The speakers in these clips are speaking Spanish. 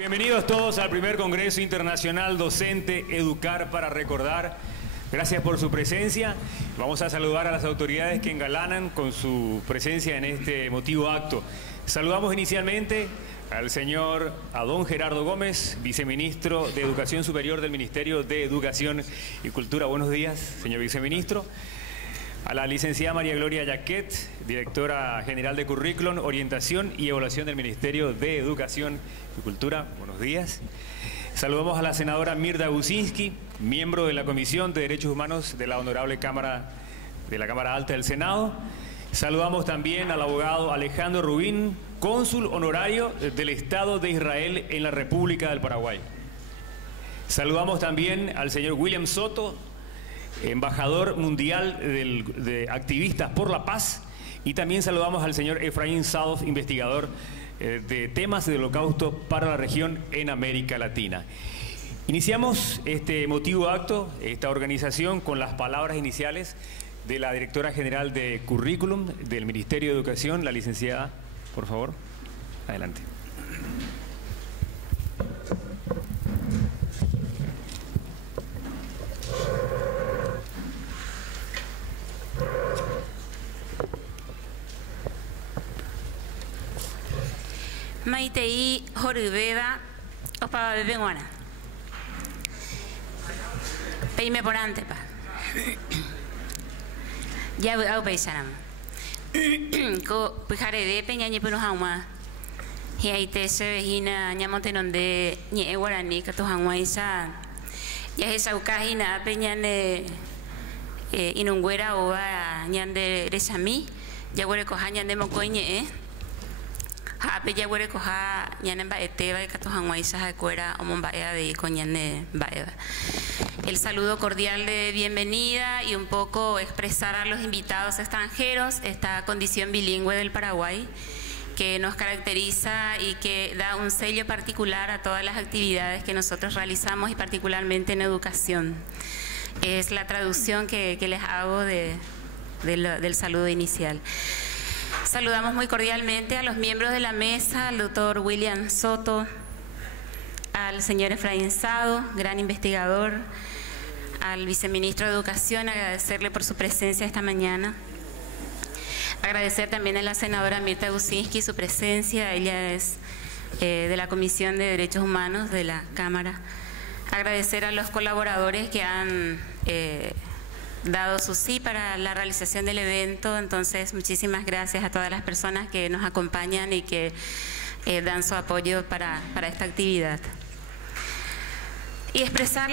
Bienvenidos todos al primer Congreso Internacional Docente Educar para Recordar. Gracias por su presencia. Vamos a saludar a las autoridades que engalanan con su presencia en este emotivo acto. Saludamos inicialmente a don Gerardo Gómez, viceministro de Educación Superior del Ministerio de Educación y Cultura. Buenos días, señor viceministro. A la licenciada María Gloria Yaquet, directora general de Currículum, Orientación y Evaluación del Ministerio de Educación y Cultura. Buenos días. Saludamos a la senadora Mirta Gusinski, miembro de la Comisión de Derechos Humanos de la Honorable Cámara de la Cámara Alta del Senado. Saludamos también al abogado Alejandro Rubín, cónsul honorario del Estado de Israel en la República del Paraguay. Saludamos también al señor William Soto, embajador mundial de Activistas por la Paz, y también saludamos al señor Efraín Sadoff, investigador de temas del Holocausto para la región en América Latina. Iniciamos este emotivo acto, esta organización, con las palabras iniciales de la directora general de Currículum del Ministerio de Educación, la licenciada, por favor, adelante. Maitei Jorubeba Opa Bebenguana. Peime por ante pa. Ya au paisaram. Ko pijare de peña ni peno hauma. Hi aite se hina nyamonte nonde ni ewarani ka to hauma isa. Ya esa ukahina peña ne inungwera oa nyande resami. Ya wore ko hanya de mokoñe Hape ya huele coja ñane baeteba y catojanguaisa jacuera o mombaea de coñane baeva. El saludo cordial de bienvenida y un poco expresar a los invitados extranjeros esta condición bilingüe del Paraguay que nos caracteriza y que da un sello particular a todas las actividades que nosotros realizamos y particularmente en educación. Es la traducción que les hago del saludo inicial. Saludamos muy cordialmente a los miembros de la mesa, al doctor William Soto, al señor Efraín Sado, gran investigador, al viceministro de Educación, agradecerle por su presencia esta mañana. Agradecer también a la senadora Mirta Gusinski su presencia, ella es de la Comisión de Derechos Humanos de la Cámara. Agradecer a los colaboradores que han dado su sí para la realización del evento. Entonces, muchísimas gracias a todas las personas que nos acompañan y que dan su apoyo para esta actividad. Y expresar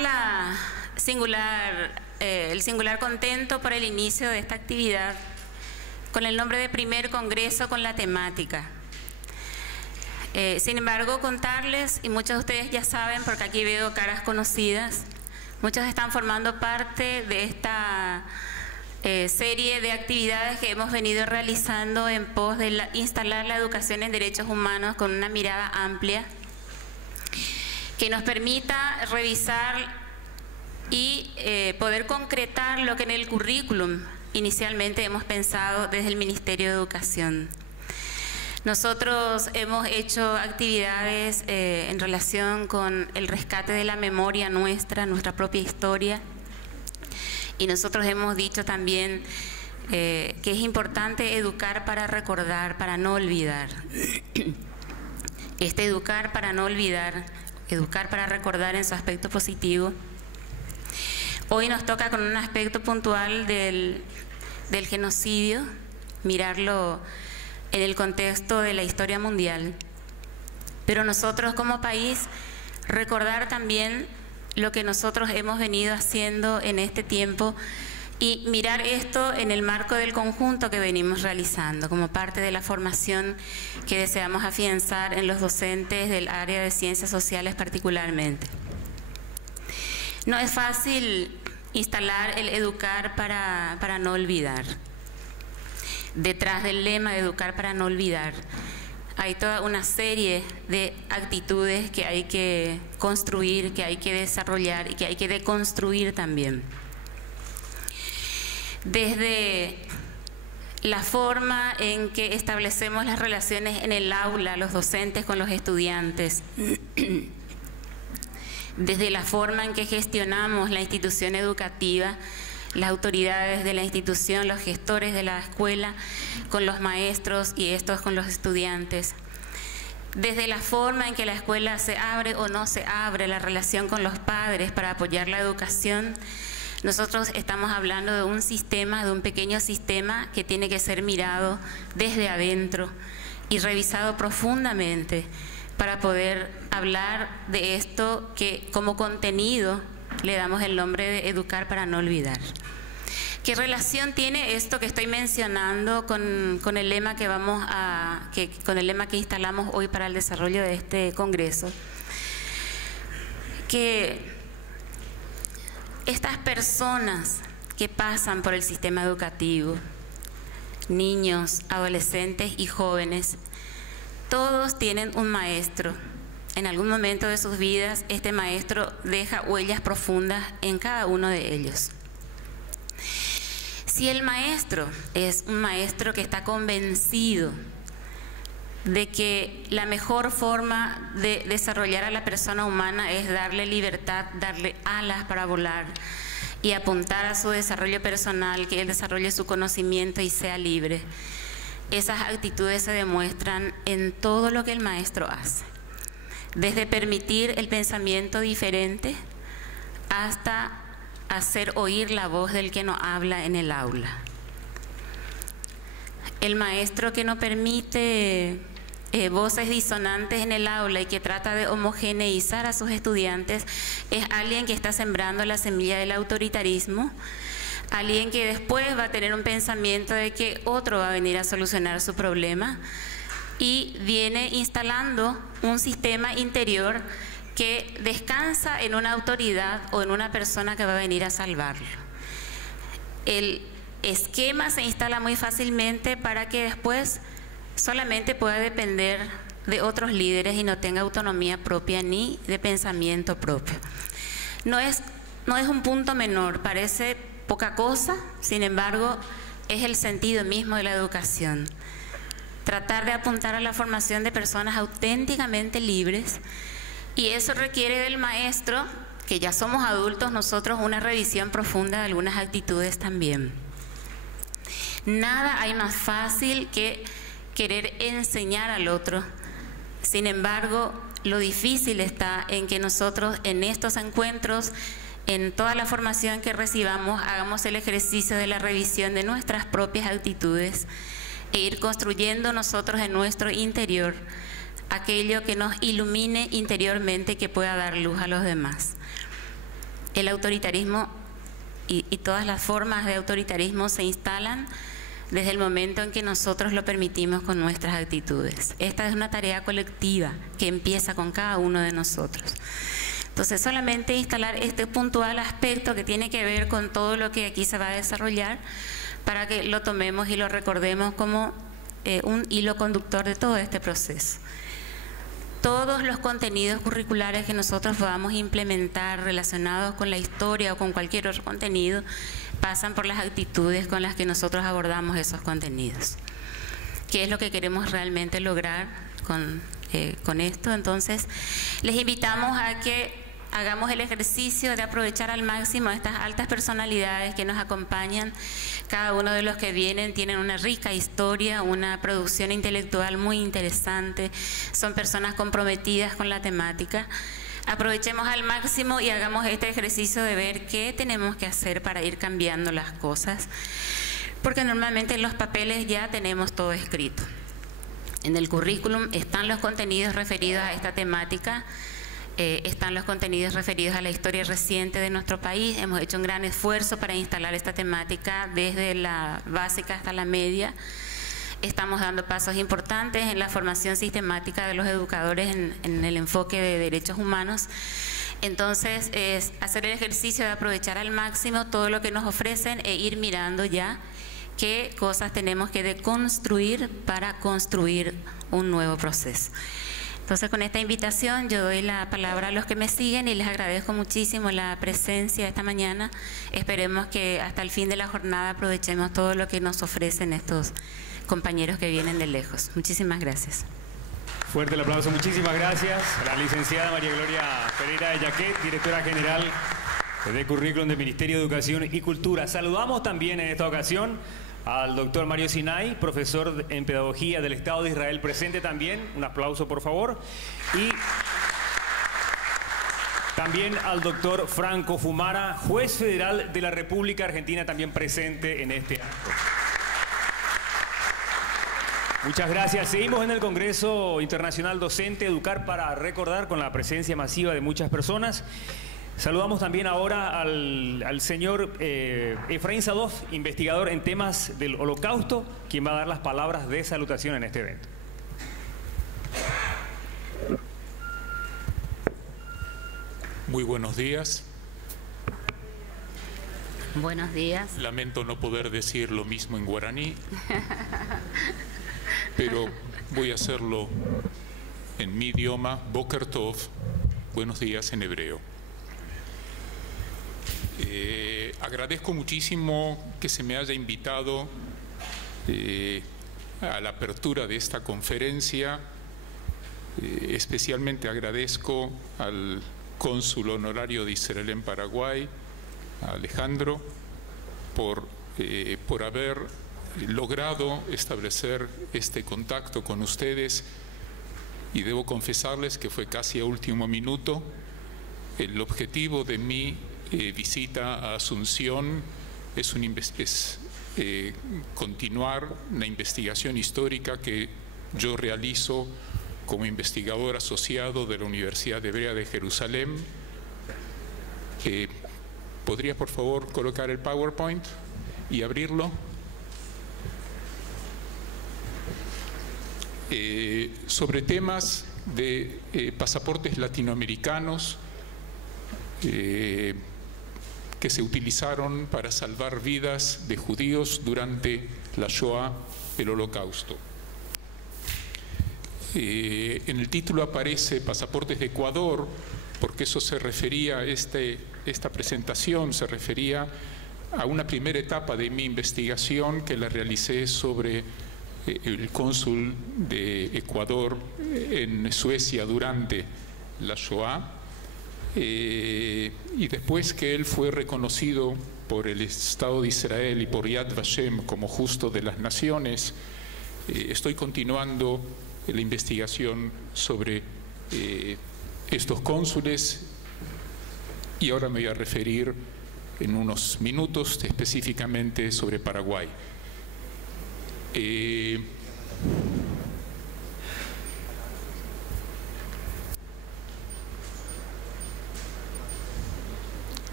el singular contento por el inicio de esta actividad con el nombre de Primer Congreso con la temática. Sin embargo, contarles, y muchos de ustedes ya saben porque aquí veo caras conocidas, muchos están formando parte de esta serie de actividades que hemos venido realizando en pos de instalar la educación en derechos humanos con una mirada amplia que nos permita revisar y poder concretar lo que en el currículum inicialmente hemos pensado desde el Ministerio de Educación. Nosotros hemos hecho actividades en relación con el rescate de la memoria nuestra propia historia, y nosotros hemos dicho también que es importante educar para recordar, para no olvidar. Educar para no olvidar, educar para recordar en su aspecto positivo. Hoy nos toca con un aspecto puntual del genocidio, mirarlo en el contexto de la historia mundial, pero nosotros como país recordar también lo que nosotros hemos venido haciendo en este tiempo y mirar esto en el marco del conjunto que venimos realizando como parte de la formación que deseamos afianzar en los docentes del área de ciencias sociales particularmente. No es fácil instalar el educar para no olvidar. Detrás del lema de educar para no olvidar hay toda una serie de actitudes que hay que construir, que hay que desarrollar y que hay que deconstruir también. Desde la forma en que establecemos las relaciones en el aula, los docentes con los estudiantes, desde la forma en que gestionamos la institución educativa, las autoridades de la institución, los gestores de la escuela, con los maestros y estos con los estudiantes, desde la forma en que la escuela se abre o no se abre, la relación con los padres para apoyar la educación. Nosotros estamos hablando de un sistema, de un pequeño sistema que tiene que ser mirado desde adentro y revisado profundamente para poder hablar de esto que como contenido le damos el nombre de educar para no olvidar. ¿Qué relación tiene esto que estoy mencionando con el lema con el lema que instalamos hoy para el desarrollo de este congreso? Que estas personas que pasan por el sistema educativo, niños, adolescentes y jóvenes, todos tienen un maestro. En algún momento de sus vidas, este maestro deja huellas profundas en cada uno de ellos. Si el maestro es un maestro que está convencido de que la mejor forma de desarrollar a la persona humana es darle libertad, darle alas para volar y apuntar a su desarrollo personal, que él desarrolle su conocimiento y sea libre. Esas actitudes se demuestran en todo lo que el maestro hace, desde permitir el pensamiento diferente hasta hacer oír la voz del que no habla en el aula. El maestro que no permite voces disonantes en el aula y que trata de homogeneizar a sus estudiantes es alguien que está sembrando la semilla del autoritarismo, alguien que después va a tener un pensamiento de que otro va a venir a solucionar su problema y viene instalando un sistema interior que descansa en una autoridad o en una persona que va a venir a salvarlo. El esquema se instala muy fácilmente para que después solamente pueda depender de otros líderes y no tenga autonomía propia ni de pensamiento propio. No es un punto menor, parece poca cosa, sin embargo, es el sentido mismo de la educación. Tratar de apuntar a la formación de personas auténticamente libres, y eso requiere del maestro, que ya somos adultos nosotros, una revisión profunda de algunas actitudes también. Nada hay más fácil que querer enseñar al otro. Sin embargo, lo difícil está en que nosotros en estos encuentros, en toda la formación que recibamos, hagamos el ejercicio de la revisión de nuestras propias actitudes e ir construyendo nosotros en nuestro interior aquello que nos ilumine interiormente, que pueda dar luz a los demás. El autoritarismo y todas las formas de autoritarismo se instalan desde el momento en que nosotros lo permitimos con nuestras actitudes. Esta es una tarea colectiva que empieza con cada uno de nosotros. Entonces, solamente instalar este puntual aspecto que tiene que ver con todo lo que aquí se va a desarrollar para que lo tomemos y lo recordemos como un hilo conductor de todo este proceso. Todos los contenidos curriculares que nosotros podamos implementar relacionados con la historia o con cualquier otro contenido pasan por las actitudes con las que nosotros abordamos esos contenidos. ¿Qué es lo que queremos realmente lograr con esto? Entonces, les invitamos a que hagamos el ejercicio de aprovechar al máximo estas altas personalidades que nos acompañan. Cada uno de los que vienen tienen una rica historia, una producción intelectual muy interesante, son personas comprometidas con la temática. Aprovechemos al máximo y hagamos este ejercicio de ver qué tenemos que hacer para ir cambiando las cosas, porque normalmente en los papeles ya tenemos todo escrito. En el currículum están los contenidos referidos a esta temática, están los contenidos referidos a la historia reciente de nuestro país. Hemos hecho un gran esfuerzo para instalar esta temática desde la básica hasta la media. Estamos dando pasos importantes en la formación sistemática de los educadores en el enfoque de derechos humanos. Entonces, es hacer el ejercicio de aprovechar al máximo todo lo que nos ofrecen e ir mirando ya qué cosas tenemos que deconstruir para construir un nuevo proceso. Entonces, con esta invitación, yo doy la palabra a los que me siguen y les agradezco muchísimo la presencia esta mañana. Esperemos que hasta el fin de la jornada aprovechemos todo lo que nos ofrecen estos compañeros que vienen de lejos. Muchísimas gracias. Fuerte el aplauso, muchísimas gracias a la licenciada María Gloria Pereira de Yaquet, directora general de Currículum del Ministerio de Educación y Cultura. Saludamos también en esta ocasión al doctor Mario Sinay, profesor en Pedagogía del Estado de Israel, presente también. Un aplauso, por favor. Y también al doctor Franco Fumara, juez federal de la República Argentina, también presente en este acto. Muchas gracias. Seguimos en el Congreso Internacional Docente Educar para Recordar, con la presencia masiva de muchas personas. Saludamos también ahora al señor Efraín Sadov, investigador en temas del Holocausto, quien va a dar las palabras de salutación en este evento. Muy buenos días. Buenos días. Lamento no poder decir lo mismo en guaraní, pero voy a hacerlo en mi idioma, Boker Tov, buenos días en hebreo. Agradezco muchísimo que se me haya invitado a la apertura de esta conferencia. Especialmente agradezco al cónsul honorario de Israel en Paraguay, a Alejandro, por haber logrado establecer este contacto con ustedes, y debo confesarles que fue casi a último minuto. El objetivo de mi visita a Asunción es continuar una investigación histórica que yo realizo como investigador asociado de la Universidad Hebrea de Jerusalén. ¿Podría, por favor, colocar el PowerPoint y abrirlo? Sobre temas de pasaportes latinoamericanos que se utilizaron para salvar vidas de judíos durante la Shoah, el Holocausto. En el título aparece Pasaportes de Ecuador, porque eso se refería, esta presentación se refería a una primera etapa de mi investigación que la realicé sobre el cónsul de Ecuador en Suecia durante la Shoah. Y después que él fue reconocido por el Estado de Israel y por Yad Vashem como justo de las naciones, estoy continuando la investigación sobre estos cónsules, y ahora me voy a referir en unos minutos específicamente sobre Paraguay.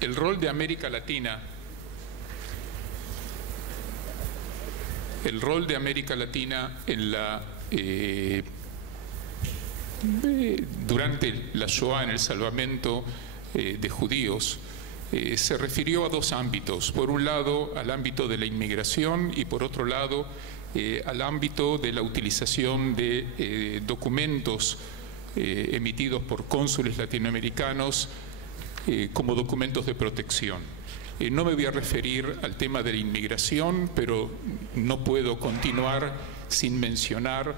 El rol de América Latina, en la durante la Shoah, en el salvamento de judíos, se refirió a dos ámbitos. Por un lado, al ámbito de la inmigración, y por otro lado, al ámbito de la utilización de documentos emitidos por cónsules latinoamericanos como documentos de protección. No me voy a referir al tema de la inmigración, pero no puedo continuar sin mencionar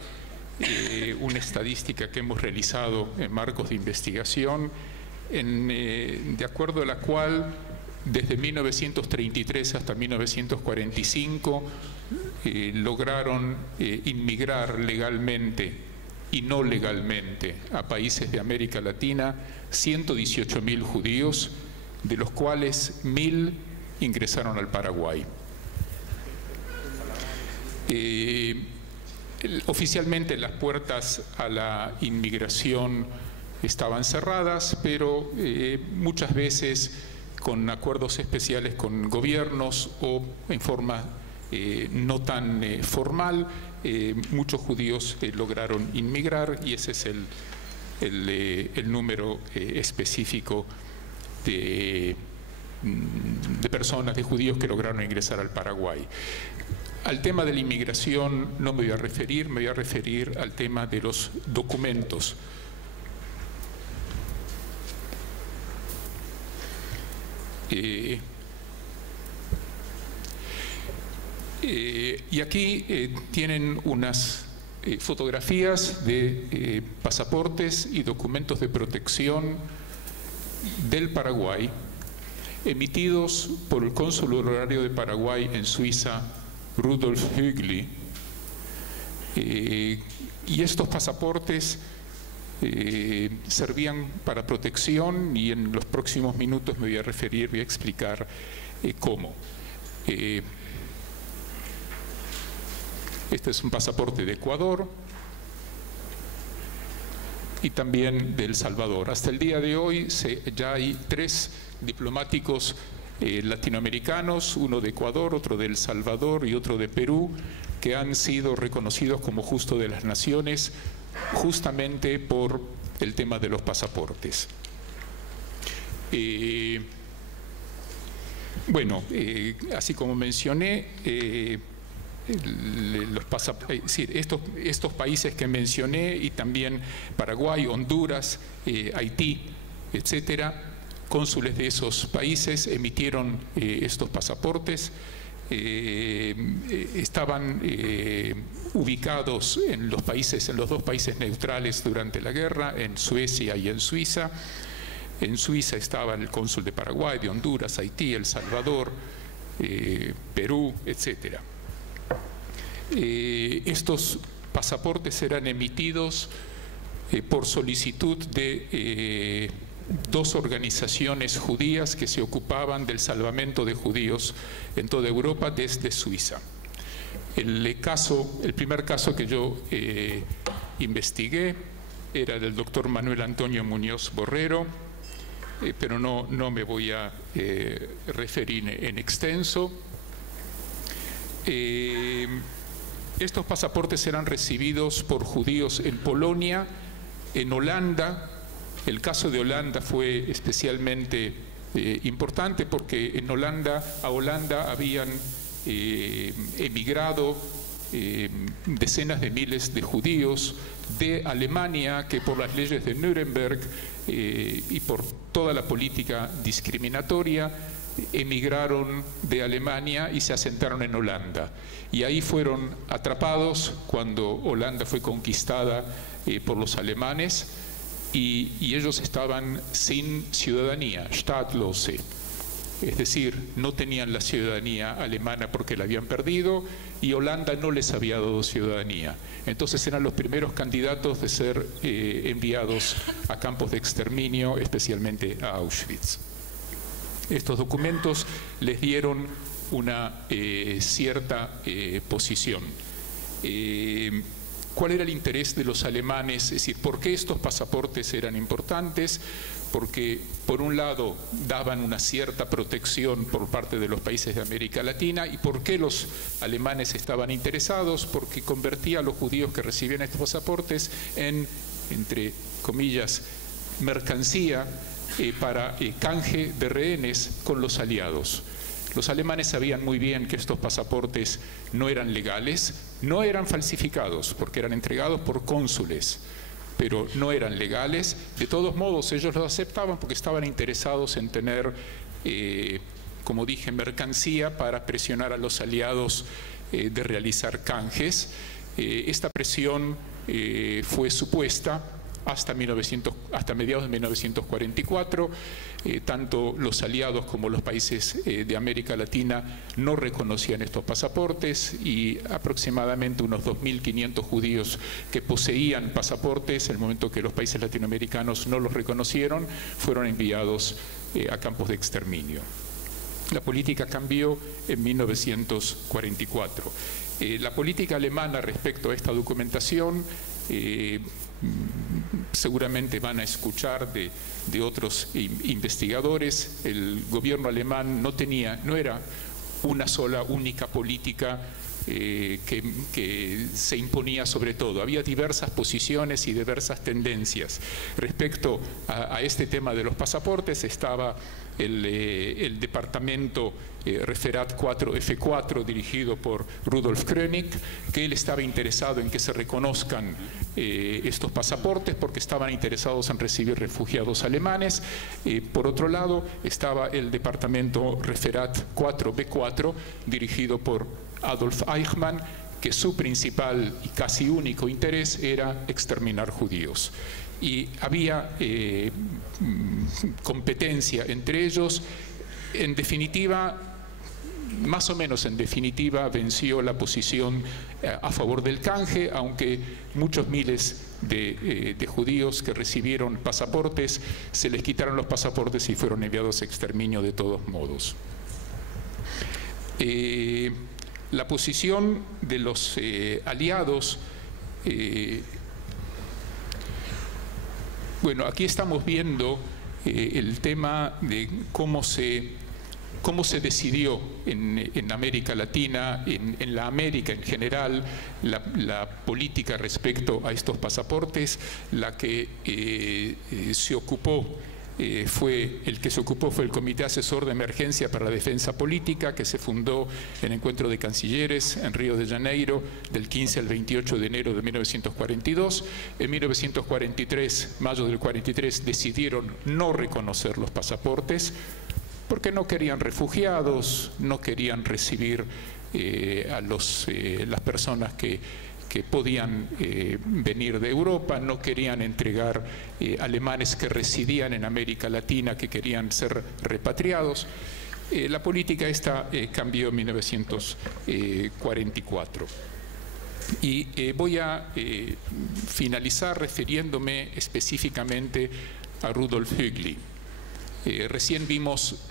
una estadística que hemos realizado en marcos de investigación, de acuerdo a la cual desde 1933 hasta 1945 lograron inmigrar legalmente y no legalmente a países de América Latina 118.000 judíos, de los cuales 1.000 ingresaron al Paraguay. Oficialmente las puertas a la inmigración estaban cerradas, pero muchas veces con acuerdos especiales con gobiernos o en forma no tan formal, muchos judíos lograron inmigrar, y ese es el número específico de personas, de judíos que lograron ingresar al Paraguay. Al tema de la inmigración no me voy a referir, me voy a referir al tema de los documentos. Y aquí tienen unas fotografías de pasaportes y documentos de protección del Paraguay emitidos por el cónsul honorario de Paraguay en Suiza, Rudolf Hügli. Y estos pasaportes servían para protección, y en los próximos minutos me voy a referir, voy a explicar cómo. Este es un pasaporte de Ecuador y también de El Salvador. Hasta el día de hoy ya hay 3 diplomáticos latinoamericanos, uno de Ecuador, otro de El Salvador y otro de Perú, que han sido reconocidos como Justo de las Naciones justamente por el tema de los pasaportes. Bueno, así como mencioné, estos países que mencioné, y también Paraguay, Honduras, Haití, etcétera, cónsules de esos países emitieron estos pasaportes. Estaban ubicados en los 2 países neutrales durante la guerra, en Suecia y en Suiza. En Suiza estaba el cónsul de Paraguay, de Honduras, Haití, El Salvador, Perú, etcétera. Estos pasaportes eran emitidos por solicitud de 2 organizaciones judías que se ocupaban del salvamento de judíos en toda Europa desde Suiza. El primer caso que yo investigué era del doctor Manuel Antonio Muñoz Borrero, pero no me voy a referir en extenso. Estos pasaportes eran recibidos por judíos en Polonia, en Holanda. El caso de Holanda fue especialmente importante porque a Holanda habían emigrado decenas de miles de judíos de Alemania, que por las leyes de Nuremberg y por toda la política discriminatoria emigraron de Alemania y se asentaron en Holanda. Y ahí fueron atrapados cuando Holanda fue conquistada por los alemanes, y ellos estaban sin ciudadanía, Staatlose. Es decir, no tenían la ciudadanía alemana porque la habían perdido, y Holanda no les había dado ciudadanía. Entonces eran los primeros candidatos de ser enviados a campos de exterminio, especialmente a Auschwitz. Estos documentos les dieron una cierta posición. ¿Cuál era el interés de los alemanes? Es decir, ¿por qué estos pasaportes eran importantes? Porque, por un lado, daban una cierta protección por parte de los países de América Latina. ¿Y por qué los alemanes estaban interesados? Porque convertía a los judíos que recibían estos pasaportes en, entre comillas, mercancía para canje de rehenes con los aliados. Los alemanes sabían muy bien que estos pasaportes no eran legales, no eran falsificados, porque eran entregados por cónsules, pero no eran legales. De todos modos, ellos los aceptaban porque estaban interesados en tener, como dije, mercancía para presionar a los aliados de realizar canjes. Esta presión fue supuesta hasta mediados de 1944. Tanto los aliados como los países de América Latina no reconocían estos pasaportes, y aproximadamente unos 2.500 judíos que poseían pasaportes, en el momento que los países latinoamericanos no los reconocieron, fueron enviados a campos de exterminio. La política cambió en 1944. La política alemana respecto a esta documentación, seguramente van a escuchar de otros investigadores. El gobierno alemán no era una sola única política que se imponía sobre todo. Había diversas posiciones y diversas tendencias. Respecto a este tema de los pasaportes, estaba el departamento Referat 4F4 dirigido por Rudolf König, que él estaba interesado en que se reconozcan estos pasaportes porque estaban interesados en recibir refugiados alemanes. Por otro lado estaba el departamento Referat 4B4 dirigido por Adolf Eichmann, que su principal y casi único interés era exterminar judíos. Y había competencia entre ellos. En definitiva, más o menos en definitiva, venció la posición a favor del canje, aunque muchos miles de judíos que recibieron pasaportes, se les quitaron los pasaportes y fueron enviados a exterminio de todos modos. La posición de los aliados, bueno, aquí estamos viendo el tema de cómo se decidió en América Latina, en la América en general, la política respecto a estos pasaportes. La que se ocupó fue el Comité Asesor de Emergencia para la Defensa Política, que se fundó en el Encuentro de Cancilleres en Río de Janeiro del 15 al 28 de enero de 1942. En 1943, mayo del 43, decidieron no reconocer los pasaportes porque no querían refugiados, no querían recibir a las personas que podían venir de Europa, no querían entregar alemanes que residían en América Latina, que querían ser repatriados. La política esta cambió en 1944. Y voy a finalizar refiriéndome específicamente a Rudolf Hügli. Recién vimos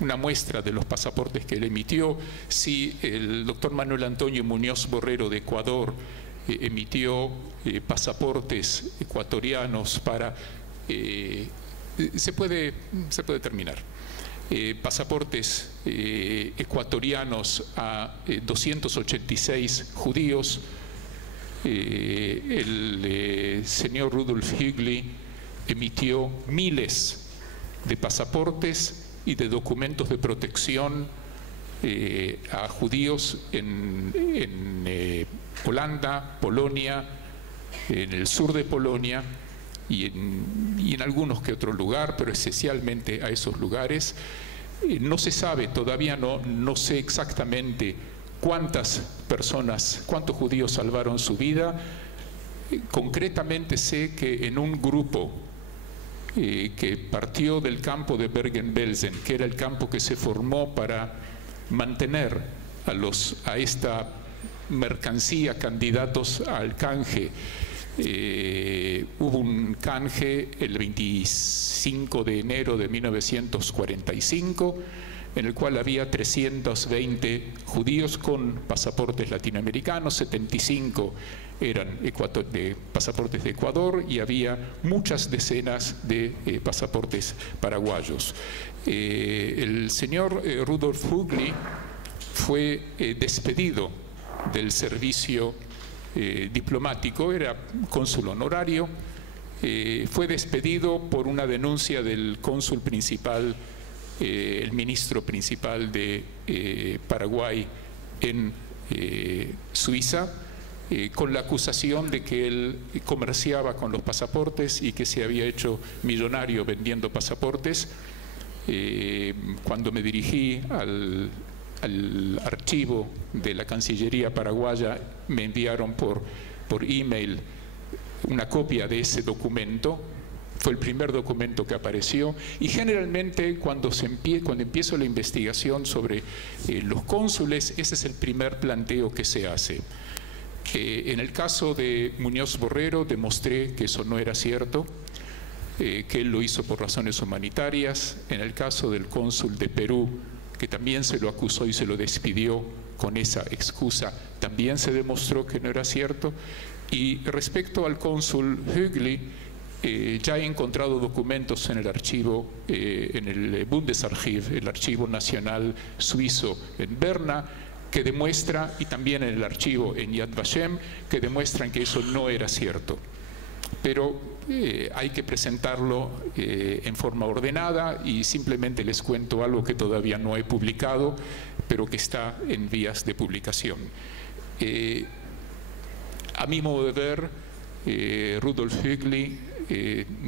una muestra de los pasaportes que él emitió. Sí, el doctor Manuel Antonio Muñoz Borrero de Ecuador emitió pasaportes ecuatorianos para... se puede terminar. Pasaportes ecuatorianos a 286 judíos. El señor Rudolf Hügli emitió miles de pasaportes y de documentos de protección a judíos en Holanda, Polonia, en el sur de Polonia y en algunos que otro lugar, pero esencialmente a esos lugares. No se sabe, todavía no sé exactamente cuántas personas, cuántos judíos salvaron su vida. Concretamente sé que en un grupo que partió del campo de Bergen-Belsen, que era el campo que se formó para mantener a esta mercancía candidatos al canje. Hubo un canje el 25 de enero de 1945, en el cual había 320 judíos con pasaportes latinoamericanos, 75 eran de pasaportes de Ecuador y había muchas decenas de pasaportes paraguayos. El señor Rudolf Hügli fue despedido del servicio diplomático, era cónsul honorario, fue despedido por una denuncia del cónsul principal, el ministro principal de Paraguay en Suiza, con la acusación de que él comerciaba con los pasaportes y que se había hecho millonario vendiendo pasaportes. Cuando me dirigí al archivo de la Cancillería paraguaya, me enviaron por email una copia de ese documento. Fue el primer documento que apareció, y generalmente cuando empiezo la investigación sobre los cónsules, ese es el primer planteo que se hace. En el caso de Muñoz Borrero demostré que eso no era cierto, que él lo hizo por razones humanitarias. En el caso del cónsul de Perú, que también se lo acusó y se lo despidió con esa excusa, también se demostró que no era cierto. Y respecto al cónsul Hügli, ya he encontrado documentos en el archivo, en el Bundesarchiv, el archivo nacional suizo en Berna, que demuestra, y también en el archivo en Yad Vashem, que demuestran que eso no era cierto. pero hay que presentarlo en forma ordenada, y simplemente les cuento algo que todavía no he publicado, pero que está en vías de publicación. A mi modo de ver, Rudolf Hügli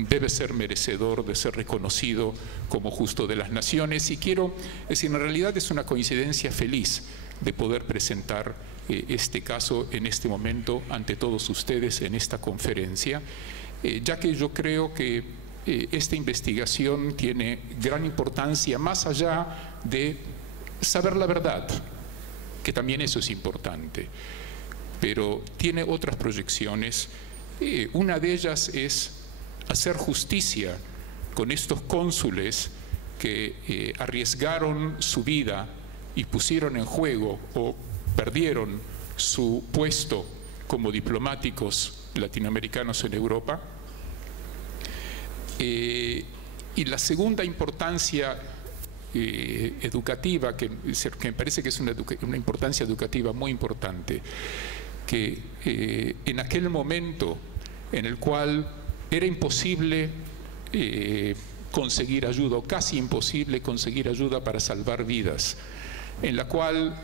debe ser merecedor de ser reconocido como justo de las naciones, y quiero decir, en realidad es una coincidencia feliz de poder presentar este caso en este momento ante todos ustedes en esta conferencia, ya que yo creo que esta investigación tiene gran importancia más allá de saber la verdad, que también eso es importante, pero tiene otras proyecciones. Una de ellas es hacer justicia con estos cónsules que arriesgaron su vida y pusieron en juego o perdieron su puesto como diplomáticos latinoamericanos en Europa. Y la segunda importancia educativa, que me parece que es una importancia educativa muy importante, que en aquel momento en el cual era imposible conseguir ayuda, o casi imposible conseguir ayuda para salvar vidas, en la cual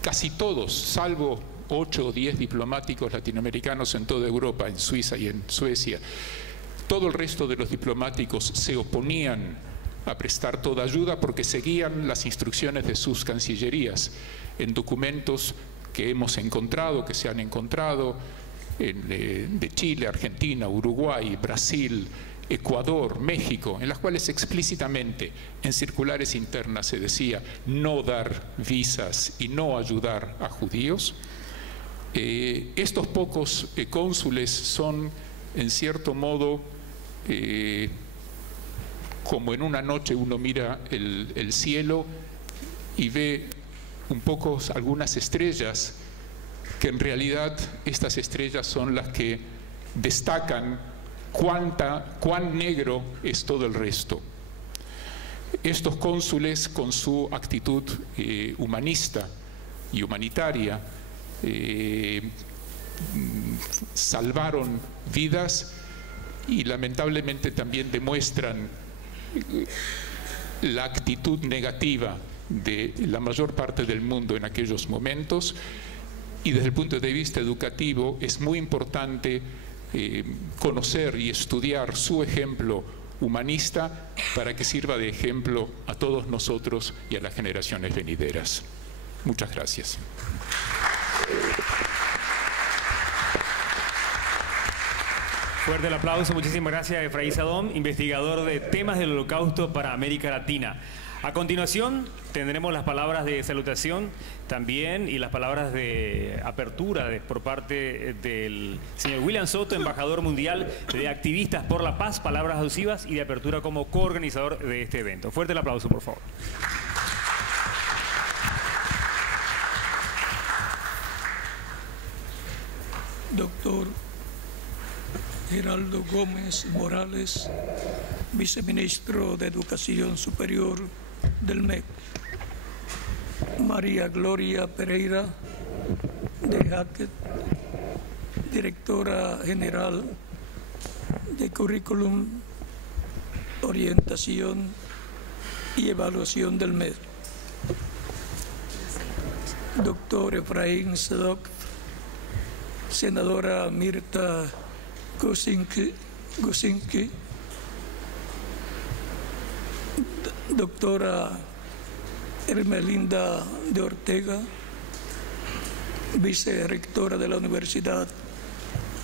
casi todos, salvo 8 o 10 diplomáticos latinoamericanos en toda Europa, en Suiza y en Suecia, todo el resto de los diplomáticos se oponían a prestar toda ayuda porque seguían las instrucciones de sus cancillerías en documentos que hemos encontrado, que se han encontrado de Chile, Argentina, Uruguay, Brasil, Ecuador, México, en las cuales explícitamente en circulares internas se decía no dar visas y no ayudar a judíos. Estos pocos cónsules son, en cierto modo, como en una noche uno mira el cielo y ve un poco algunas estrellas, que en realidad estas estrellas son las que destacan cuán negro es todo el resto. Estos cónsules, con su actitud humanista y humanitaria, salvaron vidas y lamentablemente también demuestran la actitud negativa de la mayor parte del mundo en aquellos momentos. Y desde el punto de vista educativo es muy importante conocer y estudiar su ejemplo humanista para que sirva de ejemplo a todos nosotros y a las generaciones venideras. Muchas gracias. Fuerte el aplauso. Muchísimas gracias, Efraín Sadón, investigador de temas del Holocausto para América Latina. A continuación tendremos las palabras de salutación también y las palabras de apertura por parte del señor William Soto, embajador mundial de Activistas por la Paz, palabras alusivas y de apertura como coorganizador de este evento. Fuerte el aplauso, por favor. Doctor Geraldo Gómez Morales, viceministro de Educación Superior del MEC. María Gloria Pereira de Hackett, directora general de Currículum, Orientación y Evaluación del MEC. Doctor Efraín Sadok, senadora Mirta Gusinski, doctora Hermelinda de Ortega, vicerrectora de la Universidad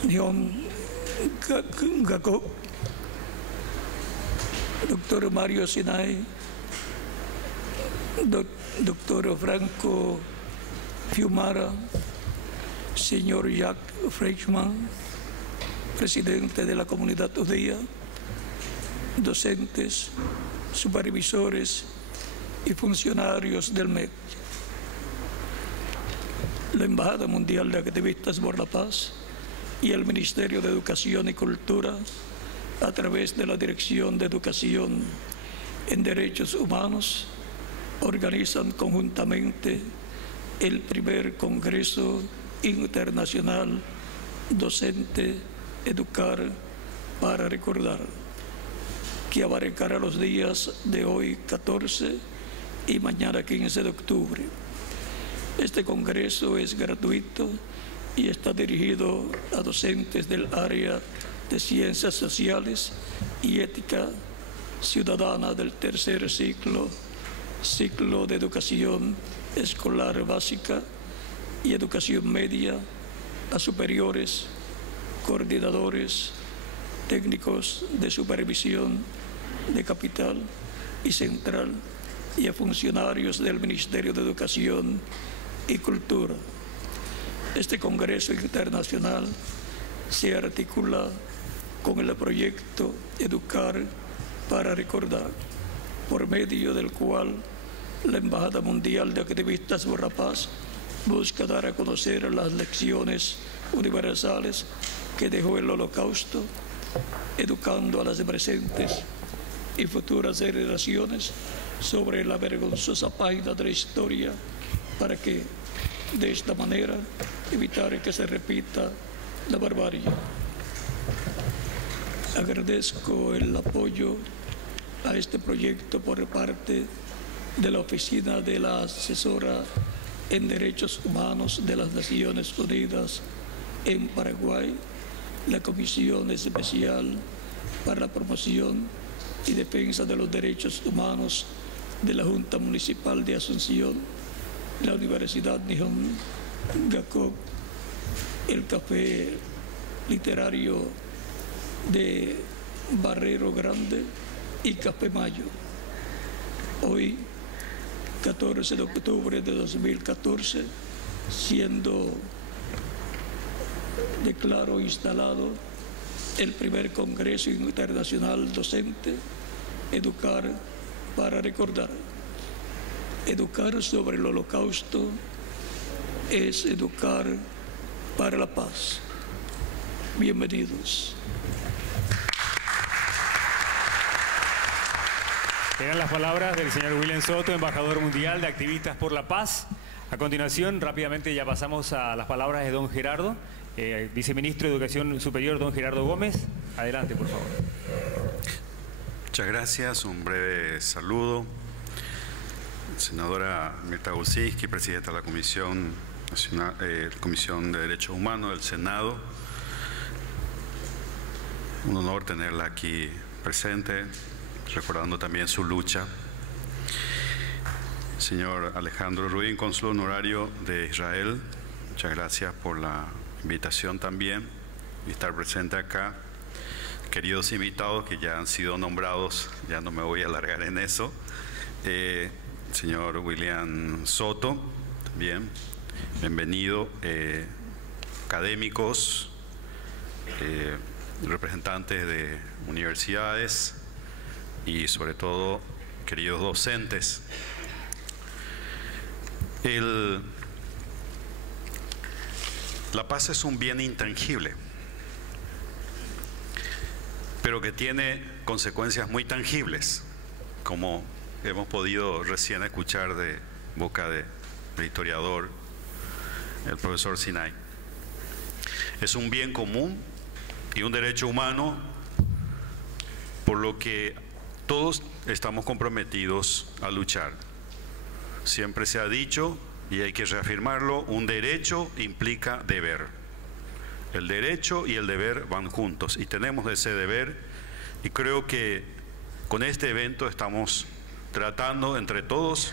Nihon Gakuin, doctor Mario Sinay, doctor Franco Fiumara, señor Jacques Freischmann, presidente de la comunidad judía, docentes, supervisores y funcionarios del MEC. La Embajada Mundial de Activistas por la Paz y el Ministerio de Educación y Cultura, a través de la Dirección de Educación en Derechos Humanos, organizan conjuntamente el primer Congreso Internacional Docente Educar para Recordar, que abarcará los días de hoy 14 y mañana 15 de octubre. Este congreso es gratuito y está dirigido a docentes del área de Ciencias Sociales y Ética Ciudadana del tercer ciclo de Educación Escolar Básica y Educación Media, a superiores, coordinadores, técnicos de supervisión de capital y central y a funcionarios del Ministerio de Educación y Cultura. Este Congreso Internacional se articula con el proyecto Educar para Recordar, por medio del cual la Embajada Mundial de Activistas por la Paz busca dar a conocer las lecciones universales que dejó el Holocausto, educando a las presentes y futuras generaciones sobre la vergonzosa página de la historia, para que de esta manera evitar que se repita la barbarie. Agradezco el apoyo a este proyecto por parte de la Oficina de la Asesora en Derechos Humanos de las Naciones Unidas en Paraguay, la Comisión Especial para la Promoción y Defensa de los Derechos Humanos de la Junta Municipal de Asunción, la Universidad Nihon Gakuin, el Café Literario de Barrero Grande y Café Mayo. Hoy, 14 de octubre de 2014, siendo declaro instalado el primer Congreso Internacional Docente, Educar para Recordar. Educar sobre el Holocausto es educar para la paz. Bienvenidos. Eran las palabras del señor William Soto, embajador mundial de Activistas por la Paz. A continuación, rápidamente ya pasamos a las palabras de don Gerardo, viceministro de Educación Superior, don Gerardo Gómez. Adelante, por favor. Muchas gracias. Un breve saludo. Senadora Mirta Gusinski, presidenta de la Comisión de Derechos Humanos del Senado. Un honor tenerla aquí presente, recordando también su lucha. Señor Alejandro Ruin, cónsul honorario de Israel, muchas gracias por la invitación también y estar presente acá. Queridos invitados que ya han sido nombrados, ya no me voy a alargar en eso. Señor William Soto, también bienvenido. Académicos, representantes de universidades y sobre todo queridos docentes. La paz es un bien intangible, pero que tiene consecuencias muy tangibles, como hemos podido recién escuchar de boca del historiador, el profesor Sinai. Es un bien común y un derecho humano, por lo que todos estamos comprometidos a luchar. Siempre se ha dicho, y hay que reafirmarlo, un derecho implica deber. El derecho y el deber van juntos y tenemos ese deber, y creo que con este evento estamos tratando entre todos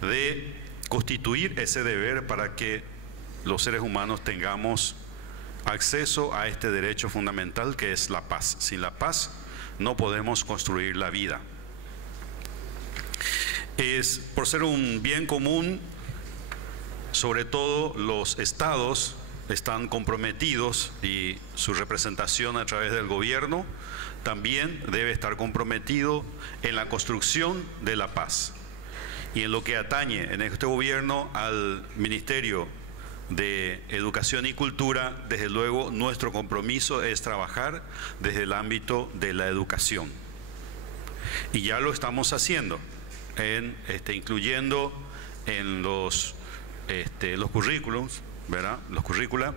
de constituir ese deber para que los seres humanos tengamos acceso a este derecho fundamental que es la paz. Sin la paz no podemos construir la vida. Por ser un bien común, sobre todo los estados están comprometidos y su representación a través del gobierno también debe estar comprometido en la construcción de la paz. Y en lo que atañe en este gobierno al Ministerio de Educación y Cultura, desde luego nuestro compromiso es trabajar desde el ámbito de la educación. Y ya lo estamos haciendo, incluyendo en los currículums, ¿verdad? Los currícula,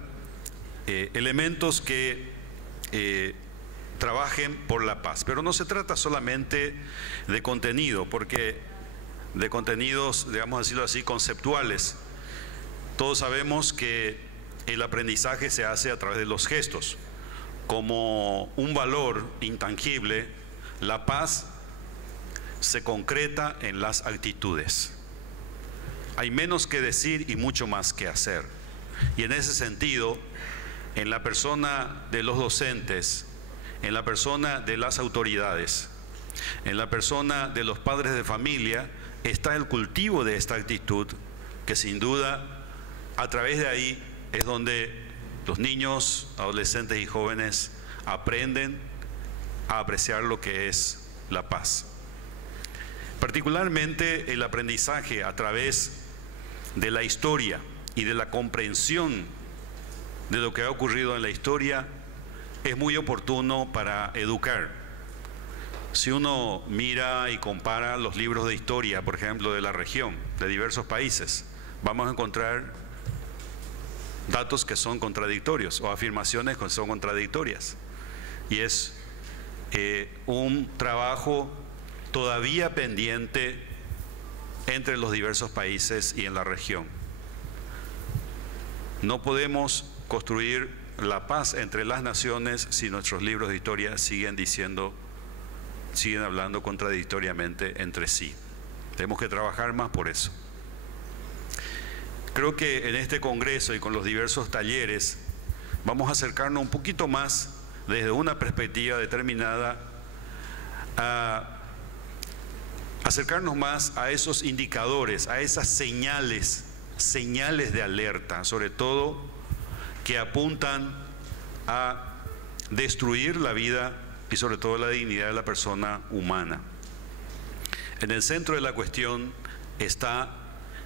elementos que trabajen por la paz. Pero no se trata solamente de contenido, porque de contenidos, digamos decirlo así, conceptuales. Todos sabemos que el aprendizaje se hace a través de los gestos. Como un valor intangible, la paz se concreta en las actitudes. Hay menos que decir y mucho más que hacer. Y en ese sentido, en la persona de los docentes, en la persona de las autoridades, en la persona de los padres de familia, está el cultivo de esta actitud que sin duda a través de ahí es donde los niños, adolescentes y jóvenes aprenden a apreciar lo que es la paz. Particularmente el aprendizaje a través de la historia y de la comprensión de lo que ha ocurrido en la historia es muy oportuno para educar. Si uno mira y compara los libros de historia, por ejemplo, de la región, de diversos países, vamos a encontrar datos que son contradictorios o afirmaciones que son contradictorias. Y es un trabajo todavía pendiente entre los diversos países y en la región. No podemos construir la paz entre las naciones si nuestros libros de historia siguen hablando contradictoriamente entre sí. Tenemos que trabajar más por eso. Creo que en este congreso y con los diversos talleres vamos a acercarnos un poquito más desde una perspectiva determinada a acercarnos más a esos indicadores, a esas señales de alerta, sobre todo que apuntan a destruir la vida y sobre todo la dignidad de la persona humana. En el centro de la cuestión está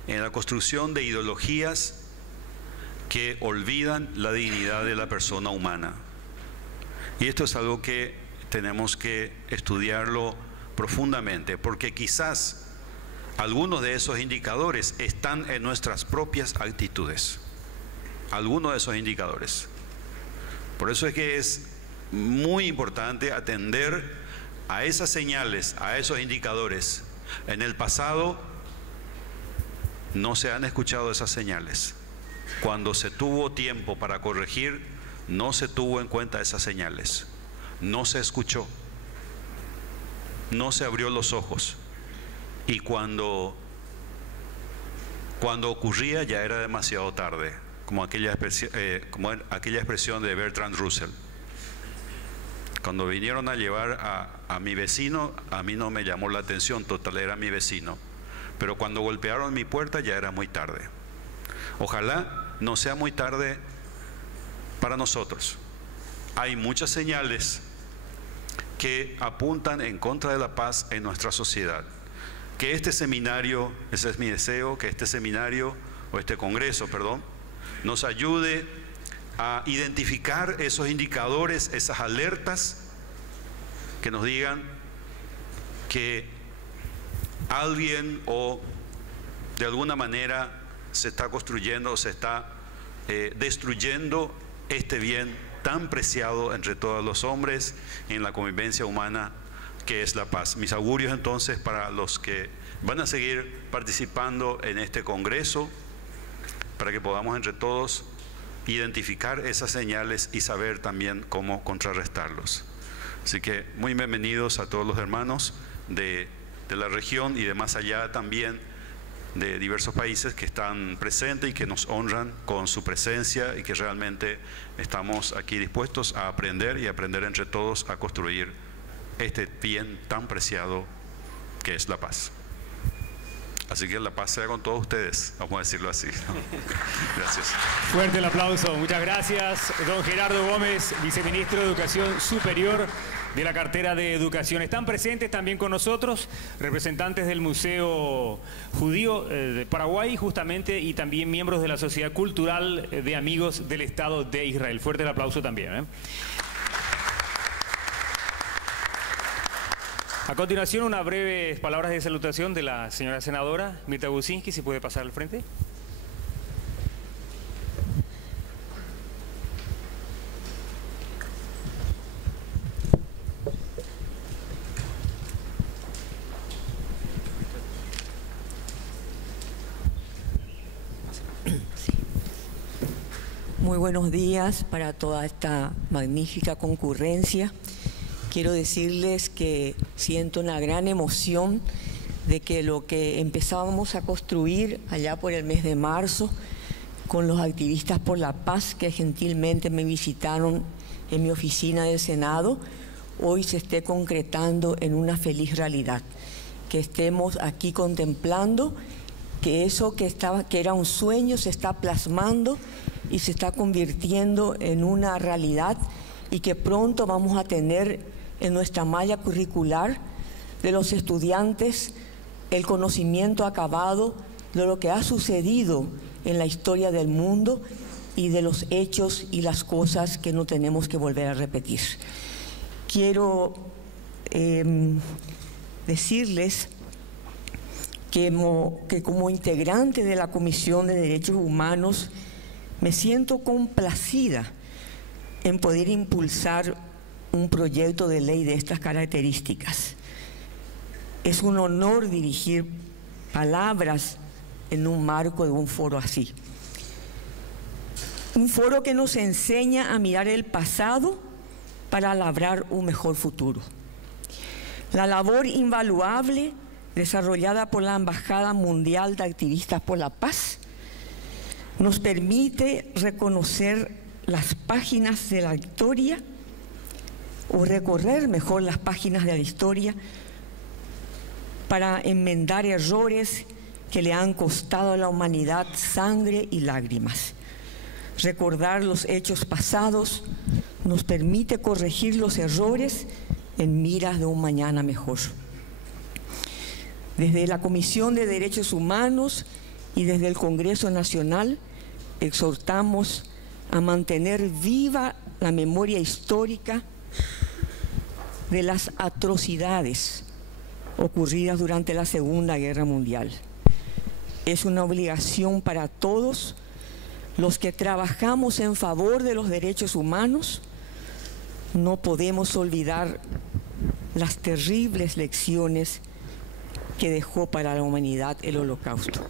en la construcción de ideologías que olvidan la dignidad de la persona humana. Y esto es algo que tenemos que estudiarlo profundamente, porque quizás algunos de esos indicadores están en nuestras propias actitudes. Algunos de esos indicadores. Por eso es que es muy importante atender a esas señales, a esos indicadores. En el pasado no se han escuchado esas señales. Cuando se tuvo tiempo para corregir, no se tuvo en cuenta esas señales. No se escuchó. No se abrió los ojos. Y cuando ocurría ya era demasiado tarde, como aquella expresión de Bertrand Russell. Cuando vinieron a llevar a mi vecino, a mí no me llamó la atención, total era mi vecino. Pero cuando golpearon mi puerta ya era muy tarde. Ojalá no sea muy tarde para nosotros. Hay muchas señales que apuntan en contra de la paz en nuestra sociedad. Que este seminario, ese es mi deseo, que este seminario, o este congreso, perdón, nos ayude a identificar esos indicadores, esas alertas, que nos digan que alguien o de alguna manera se está construyendo o se está destruyendo este bien tan preciado entre todos los hombres en la convivencia humana que es la paz. Mis augurios entonces para los que van a seguir participando en este congreso, para que podamos entre todos identificar esas señales y saber también cómo contrarrestarlos. Así que muy bienvenidos a todos los hermanos de la región y de más allá también, de diversos países que están presentes y que nos honran con su presencia y que realmente estamos aquí dispuestos a aprender y aprender entre todos a construir este bien tan preciado que es la paz. Así que la paz sea con todos ustedes, vamos a decirlo así, ¿no? Gracias. Fuerte el aplauso, muchas gracias. Don Gerardo Gómez, viceministro de Educación Superior de la cartera de Educación. Están presentes también con nosotros representantes del Museo Judío de Paraguay, justamente, y también miembros de la Sociedad Cultural de Amigos del Estado de Israel. Fuerte el aplauso también, A continuación, unas breves palabras de salutación de la señora senadora Mirta Gusinski, si puede pasar al frente. Muy buenos días para toda esta magnífica concurrencia. Quiero decirles que siento una gran emoción de que lo que empezábamos a construir allá por el mes de marzo con los activistas por la paz que gentilmente me visitaron en mi oficina del Senado, hoy se esté concretando en una feliz realidad. Que estemos aquí contemplando que eso que era un sueño se está plasmando y se está convirtiendo en una realidad, y que pronto vamos a tener en nuestra malla curricular de los estudiantes el conocimiento acabado de lo que ha sucedido en la historia del mundo y de los hechos y las cosas que no tenemos que volver a repetir. Quiero decirles que como integrante de la Comisión de Derechos Humanos me siento complacida en poder impulsar un proyecto de ley de estas características. Es un honor dirigir palabras en un marco de un foro así. Un foro que nos enseña a mirar el pasado para labrar un mejor futuro. La labor invaluable desarrollada por la Embajada Mundial de Activistas por la Paz nos permite reconocer las páginas de la historia, o recorrer mejor las páginas de la historia, para enmendar errores que le han costado a la humanidad sangre y lágrimas. Recordar los hechos pasados nos permite corregir los errores en miras de un mañana mejor. Desde la Comisión de Derechos Humanos y desde el Congreso Nacional exhortamos a mantener viva la memoria histórica de las atrocidades ocurridas durante la Segunda Guerra Mundial. Es una obligación para todos los que trabajamos en favor de los derechos humanos. No podemos olvidar las terribles lecciones que dejó para la humanidad el Holocausto.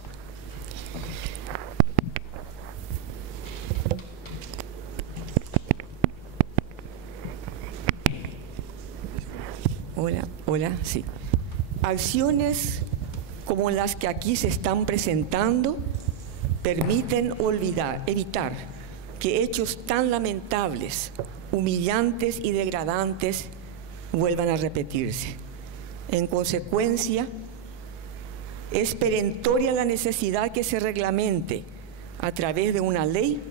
Hola, sí. Acciones como las que aquí se están presentando permiten evitar que hechos tan lamentables, humillantes y degradantes vuelvan a repetirse. En consecuencia, es perentoria la necesidad que se reglamente a través de una ley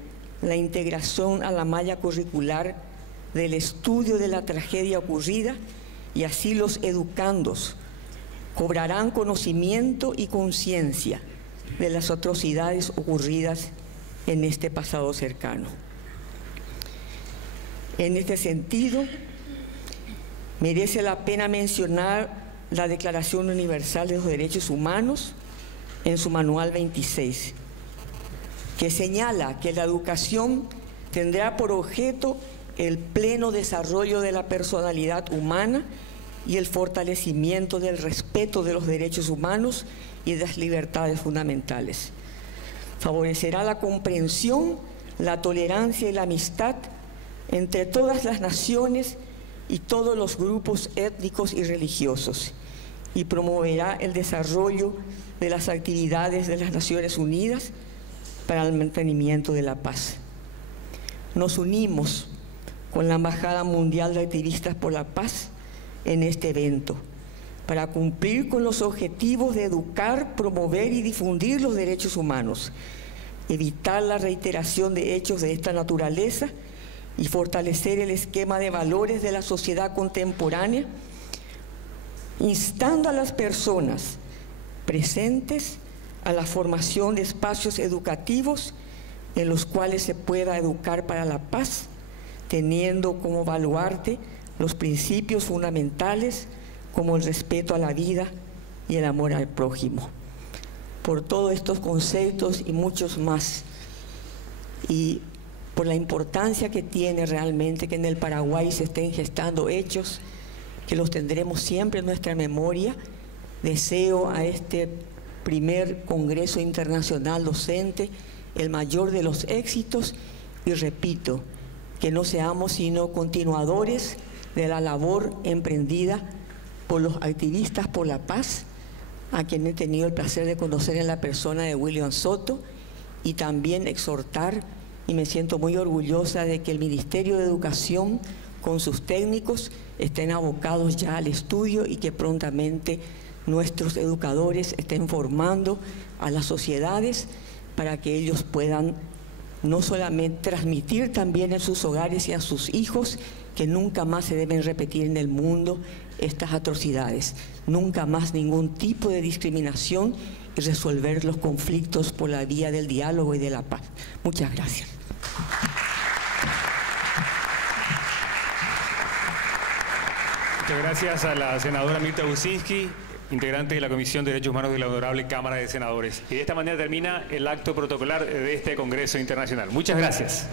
la integración a la malla curricular del estudio de la tragedia ocurrida, y así los educandos cobrarán conocimiento y conciencia de las atrocidades ocurridas en este pasado cercano. En este sentido, merece la pena mencionar la Declaración Universal de los Derechos Humanos en su manual 26, que señala que la educación tendrá por objeto el pleno desarrollo de la personalidad humana y el fortalecimiento del respeto de los derechos humanos y de las libertades fundamentales. Favorecerá la comprensión, la tolerancia y la amistad entre todas las naciones y todos los grupos étnicos y religiosos, y promoverá el desarrollo de las actividades de las Naciones Unidas para el mantenimiento de la paz. Nos unimos con la Embajada Mundial de Activistas por la Paz en este evento para cumplir con los objetivos de educar, promover y difundir los derechos humanos, evitar la reiteración de hechos de esta naturaleza y fortalecer el esquema de valores de la sociedad contemporánea, instando a las personas presentes a la formación de espacios educativos en los cuales se pueda educar para la paz, teniendo como baluarte los principios fundamentales como el respeto a la vida y el amor al prójimo. Por todos estos conceptos y muchos más, y por la importancia que tiene realmente que en el Paraguay se estén gestando hechos que los tendremos siempre en nuestra memoria, deseo a este primer Congreso Internacional Docente el mayor de los éxitos y repito, que no seamos sino continuadores de la labor emprendida por los activistas por la paz, a quien he tenido el placer de conocer en la persona de William Soto, y también exhortar, y me siento muy orgullosa de que el Ministerio de Educación con sus técnicos estén abocados ya al estudio y que prontamente nuestros educadores estén formando a las sociedades para que ellos puedan no solamente transmitir también en sus hogares y a sus hijos que nunca más se deben repetir en el mundo estas atrocidades, nunca más ningún tipo de discriminación, y resolver los conflictos por la vía del diálogo y de la paz. Muchas gracias. Muchas gracias a la senadora Mirta Buczynski, integrante de la Comisión de Derechos Humanos de la Honorable Cámara de Senadores. Y de esta manera termina el acto protocolar de este Congreso Internacional. Muchas gracias.